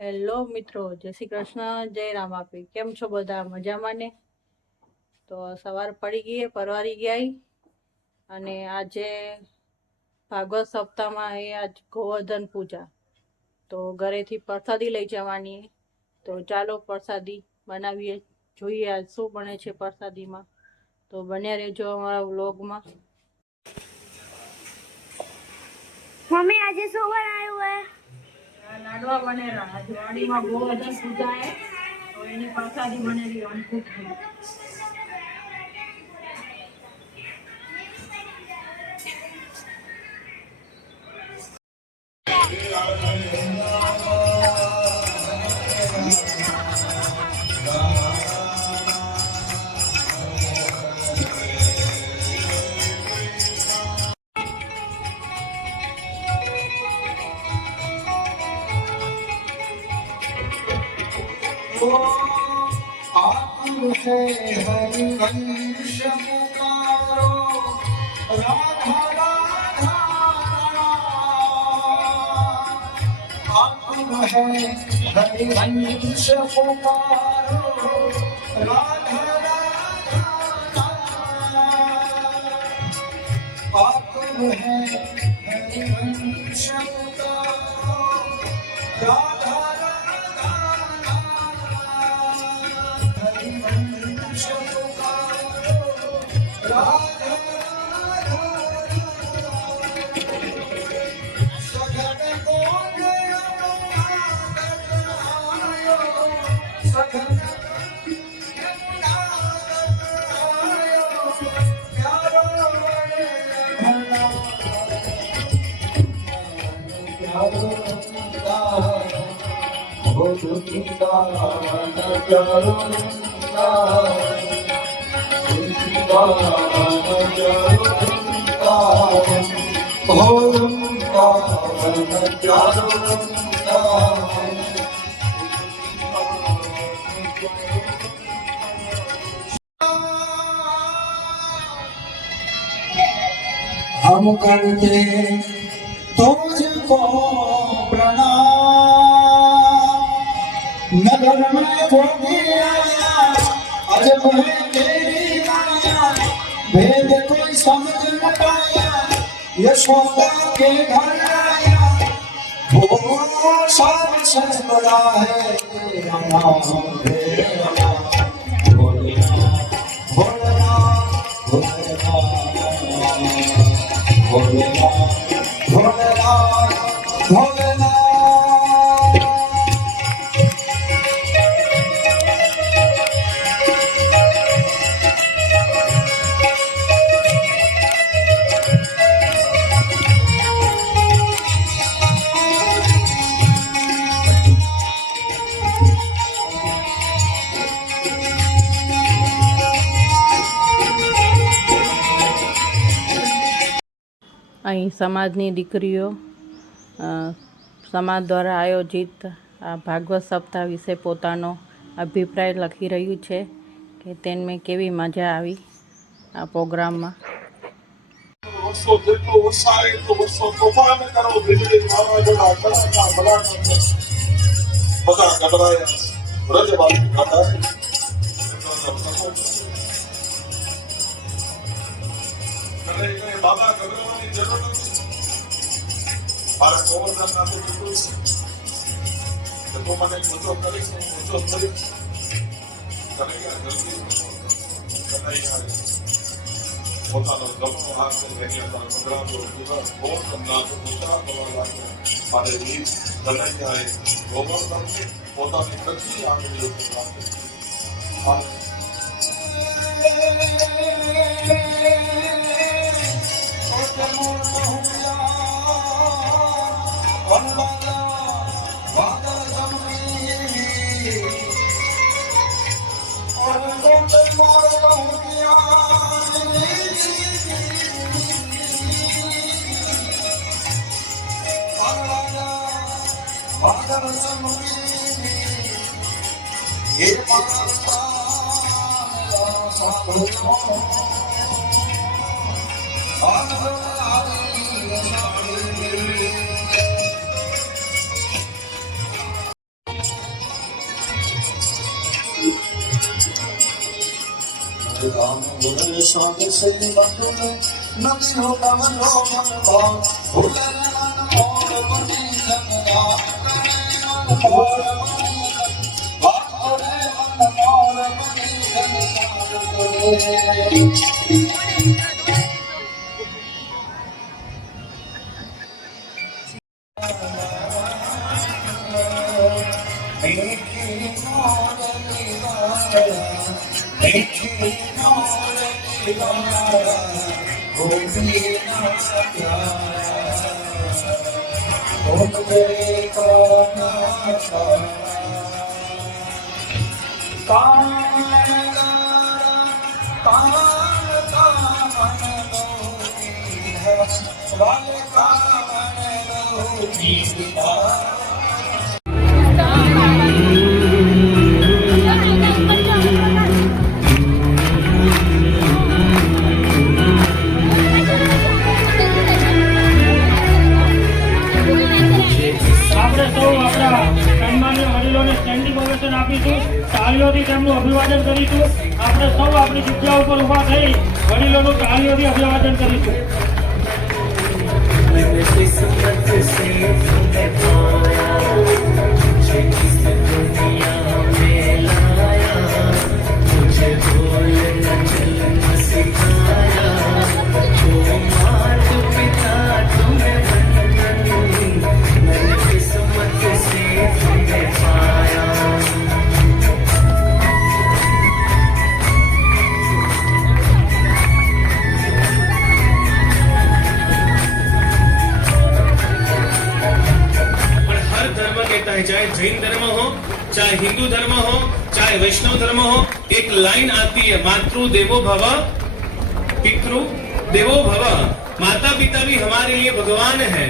હેલો મિત્રો, જય શ્રી કૃષ્ણ, જય રામ આપી. કેમ છો બધા? મજામાં ને? તો સવાર પડી ગઈ, પરવારી ગયા અને આજે ભાગવત સપ્તાહમાં આજ ગોવર્ધન પૂજા. તો ઘરેથી પ્રસાદી લઈ જવાની. તો ચાલો પ્રસાદી બનાવીએ, જોઈએ આજ શું બને છે પ્રસાદીમાં. તો બન્યા રહેજો અમારા વ્લોગમાં. મમ્મી આજે શું બનાવ્યું હે? લાડવા બનેલા. આજ વાડીમાં ગોવર્ધન પૂજા હે, તો એની પ્રસાદી બનેલી અનકૂટની. हरिवंश पुकारो राधा राधा आतुर है हरिवंश पुकारो राधा राधा आतुर है हरिवंश पुकारो राधा हम करते तुझको प्रणाम नगर में जो भी आया अजब है तेरी माया भेद कोई समझ न पाया यशोदा के घर आया वो सबसे बड़ा है तेरा नाम है भोलेनाथ भोलेनाथ भोलेनाथ भोलेनाथ भोलेनाथ અહીં સમાજની દીકરીઓ સમાજ દ્વારા આયોજિત આ ભાગવત સપ્તાહ વિશે પોતાનો અભિપ્રાય લખી રહ્યું છે કે તેમને કેવી મજા આવી આ પ્રોગ્રામમાં. વર્ષો જેટલો વરસાદ એટલો વર્ષો તોફાન કરો વીજળી વાવાઝોડા કડાકા ભડાકા બધા ગભરાયા વ્રજવાસી ગભરાયા બાબા ગભરાવાની જરૂર નથી મારા ગોવર્ધનના તો કેટલું છે તો મને મોટો કરીશ મોટો કરીશ પોતાનો ગમો હાથ એની અંદર સંગ્રામો દિવસ બહુ સંગ્રામો મોટા કરવા લાગ્યો મારે ગીત બનાવી જાય ગોવર્ધનને પોતાની કચ્છી આંગળીઓ રાખે राम बोले साध से बंधु में नदी हो कमल हो मन भाव बोले मन मोर बनी जगदा करे मन मोर बनी बात करे मन मोर बनी जगदा करे આપણે સૌ આપણા સન્માનીય વડીલોને સ્ટેન્ડિંગ ઓવેશન આપીશું, તાળીઓથી તેમનું અભિવાદન કરીશું. આપણે સૌ આપણી જગ્યા ઉપર ઊભા થઈ વડીલોનું તાળીઓથી અભિવાદન કરીશું. चाहे जैन धर्म हो, चाहे हिंदू धर्म हो, चाहे वैष्णव धर्म हो, एक लाइन आती है, मातृ देवो भव, पितृ देवो भव. माता पिता भी हमारे लिए भगवान है.